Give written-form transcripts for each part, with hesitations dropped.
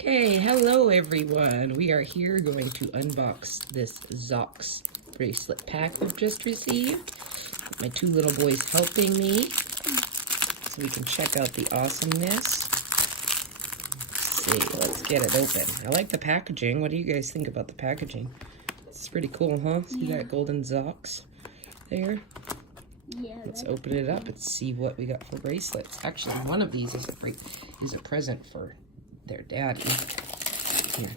Okay, hello everyone. We are here going to unbox this ZOX bracelet pack we've just received. My two little boys helping me so we can check out the awesomeness. Let's see, let's get it open. I like the packaging. What do you guys think about the packaging? It's pretty cool, huh? See that golden ZOX there? Yeah. Let's open it up and see what we got for bracelets. Actually, one of these is a present for their daddy. Here.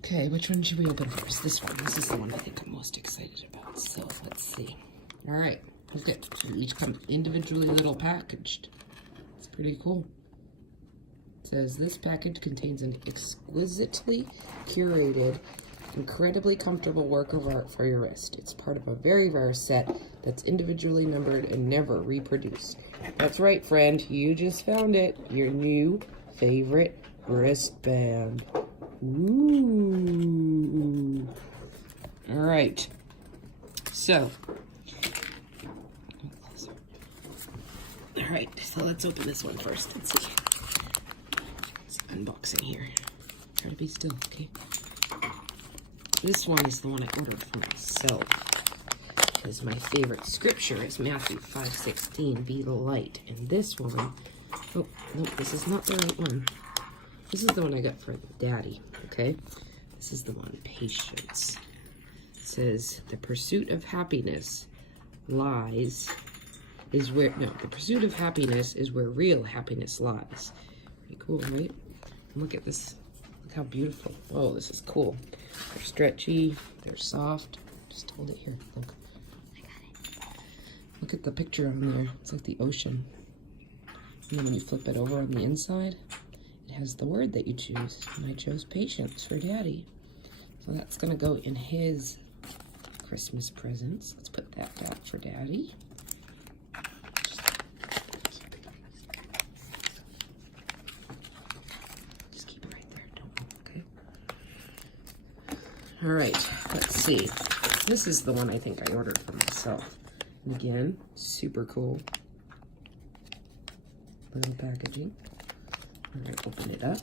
Okay, which one should we open first? This one. This is the one I think I'm most excited about. So let's see. All right, look at each come individually little packaged. It's pretty cool. It says this package contains an exquisitely curated, incredibly comfortable work of art for your wrist. It's part of a very rare set that's individually numbered and never reproduced. That's right, friend. You just found it. Your new favorite wristband. Ooh. All right. So. All right. So let's open this one first. Let's see. Unboxing here. Try to be still, okay? This one is the one I ordered for myself, because my favorite scripture is Matthew 5:16, be the light. And this one, oh, no, this is not the right one. This is the one I got for Daddy, okay? This is the one, patience. It says, the pursuit of happiness the pursuit of happiness is where real happiness lies. Pretty cool, right? And look at this. Look how beautiful. Oh, this is cool. They're stretchy, they're soft. Just hold it here, look. I got it. Look at the picture on there. It's like the ocean. And then when you flip it over on the inside, it has the word that you choose. And I chose patience for Daddy. So that's gonna go in his Christmas presents. Let's put that back for Daddy. All right, let's see. This is the one I think I ordered for myself. And again, super cool. Little packaging. I'm gonna open it up.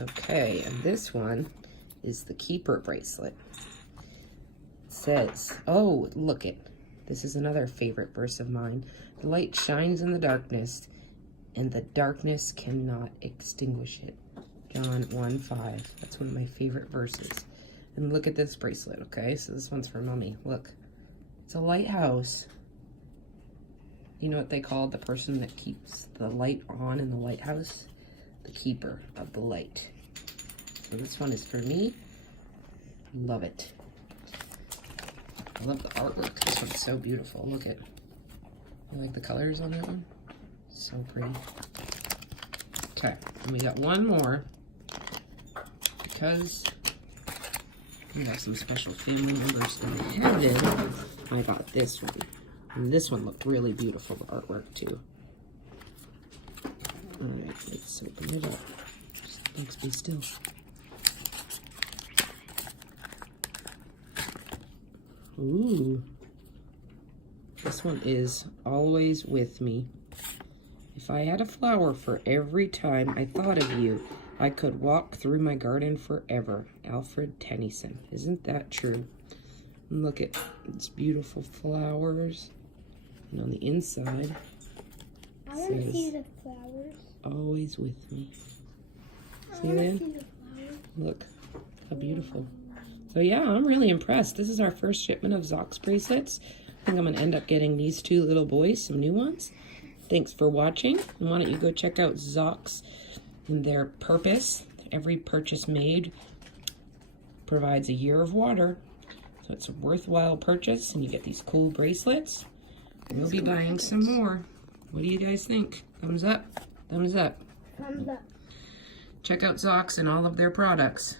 Okay, and this one is the Keeper bracelet. It says, oh, look it. This is another favorite verse of mine. The light shines in the darkness, and the darkness cannot extinguish it. John 1:5. That's one of my favorite verses. And look at this bracelet, okay? So this one's for Mommy. Look. It's a lighthouse. You know what they call the person that keeps the light on in the lighthouse? The keeper of the light. So this one is for me. Love it. I love the artwork. This one's so beautiful. Look at, you like the colors on that one? So pretty. Okay, and we got one more because we have some special family members in heaven. I got this one, and this one looked really beautiful. The artwork too. All right, let's open it up. Thanks, be still. Ooh, this one is always with me. If I had a flower for every time I thought of you, I could walk through my garden forever. Alfred Tennyson. Isn't that true? And look at these beautiful flowers. And on the inside, I want to see the flowers. Always with me. See that? Look, how beautiful. So yeah, I'm really impressed. This is our first shipment of ZOX bracelets. I think I'm gonna end up getting these two little boys some new ones. Thanks for watching. And why don't you go check out ZOX and their purpose. Every purchase made provides a year of water. So it's a worthwhile purchase, and you get these cool bracelets. We'll be buying some more. What do you guys think? Thumbs up? Thumbs up. Thumbs up. Check out ZOX and all of their products.